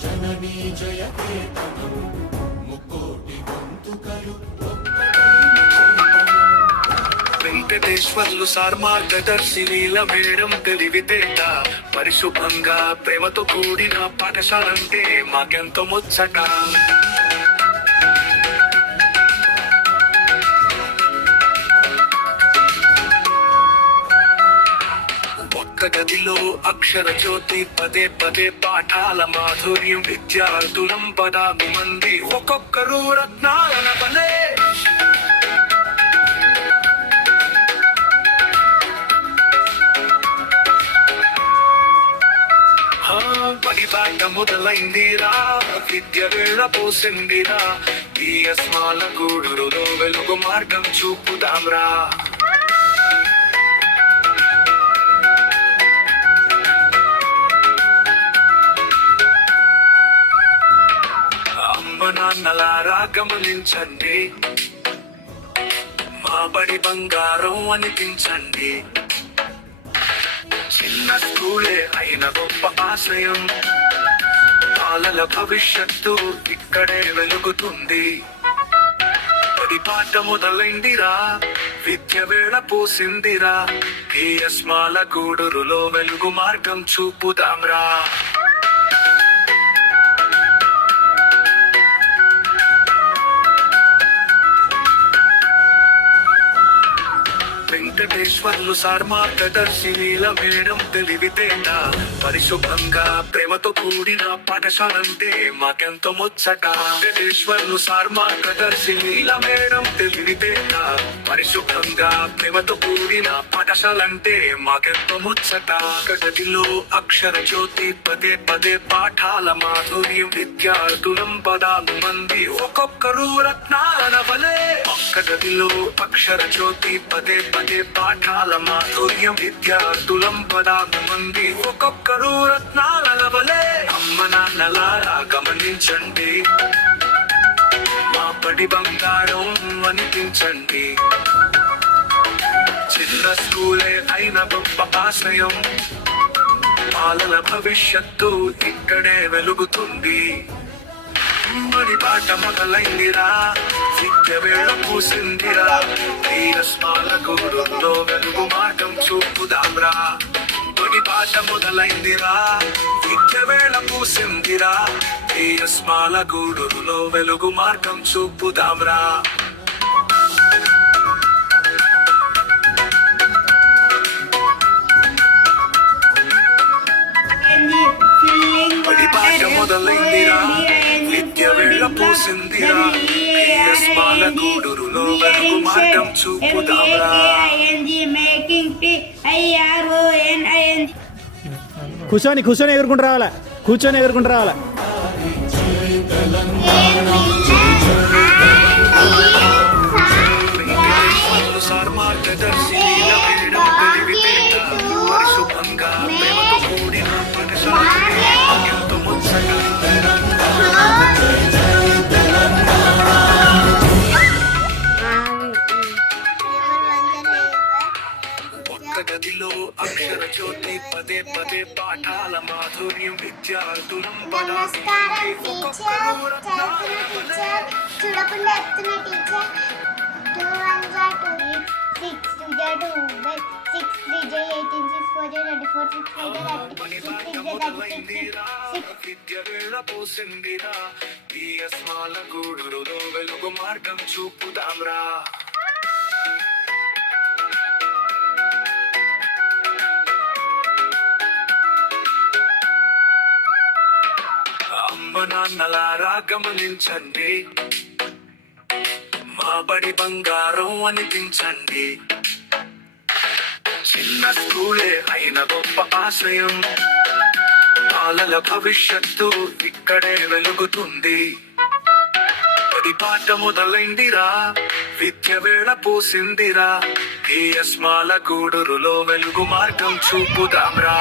జననీ జయకేతనం ముక్కోటి గొంతుకలు Venkateswarlu sir మార్గదర్శినీల madam తెలివితేట పరిశుభ్రంగా ప్రేమతో కూడిన పాఠశాలంటే మాకెంతో ముచ్చట. ఒక్క గదిలో అక్షర జ్యోతి పదే పదే పాఠాల మాధుర్యం విద్యార్థులం 16 మంది ఒక్కొక్కరు రత్నాలన పలే. పడిబాట మొదలైందిరా విద్య వేళ పోసిందిరా ఈ అస్మాల గూడులో వెలుగు మార్గం చూపుదాంరా. అమ్మ నాన్నలారా గమనించండి మా బడి బంగారం అనిపించండి. చిన్న స్కూలే అయిన గొప్ప ఆశయం బాలల భవిష్యత్తు ఇక్కడే వెలుగుతుంది. పడి పాట మొదలైందిరా విద్య వేళ పోసిందిరా ఈ అస్మాల గూడురులో వెలుగు మార్గం చూపుదాంరా. వెంకటేశ్వర్లు సార్ మార్గదర్శినీల మేడం తెలివితేట పరిశుభ్రంగా ప్రేమతో కూడిన పాఠశాలంటే మాకెంతో ముచ్చట. వెంకటేశ్వర్లు సార్ మార్గదర్శినీల మేడం తెలివితేట పరిశుభ్రంగా ప్రేమతో కూడిన పాఠశాలంటే మాకెంతో ముచ్చట. గదిలో అక్షర జ్యోతి పదే పదే పాఠాల మాధుర్యం విద్యార్థులం 16 మంది ఒక్కొక్కరు రత్నాలన వలే. ఒక్క గదిలో అక్షర జ్యోతి పదే పదే పాఠాల మాధుర్యం విద్యార్థులం 16 మంది ఒక్కొక్కరు రత్నాల వలే. అమ్మ నాన్నలారా గమనించండి మా బడి బంగారం అనిపించండి. చిన్న స్కూలే అయిన గొప్ప ఆశయం బాలల భవిష్యత్తు ఇక్కడే వెలుగుతుంది. బడి పాట మొదలైందిరా విద్య వేళ పూసిందిరా ఈ అస్మాల గూడులో వెలుగు మార్గం చూపుదాంరా. బడి పాట మొదలైందిరా విద్య వేళ పూసిందిరా ఈ అస్మాల గూడులో వెలుగు మార్గం చూపుదాంరా. బడి పాట మొదలైందిరా విద్య వేళ పోసిందిరా ఈ అస్మాల గూడురులో వెలుగు మార్గం చూపుదాంరా. కూర్చొని కూర్చొని ఎగురుకుంటూ రావాలా, కూర్చొని ఎగురుకుంటూ రావాలా. వెంకటేశ్వర్లు సార్ మార్గదర్శినీల మేడం తెలివితేట పరిశుభ్రంగా ప్రేమతో కూడిన పాఠశాలంటే మాకెంతో ముచ్చట. గదిలో అక్షర జ్యోతి పదే పదే పాఠాల మాధుర్యం విద్యార్థులం 16 మంది ఒక్కొక్కరు రత్నాలన వలే. చూడకుండా ఎత్తున టీచర్ 2 1 2 6 2 12 6 3 18 6 4 24 6 విద్య వేళ పోసిందిరా ఈ అస్మాల గూడురులో వెలుగు మార్గం చూపుదాంరా. అమ్మ నాన్నలారా గమనించండి మా బడి బంగారం అనిపించండి. చిన్న స్కూలే అయిన గొప్ప ఆశయం బాలల భవిష్యత్తు ఇక్కడే వెలుగుతుంది. పడి పాట మొదలైందిరా విద్య వేళ పూసిందిరా ఈ అస్మాల గూడురులో వెలుగు మార్గం చూపుదాంరా.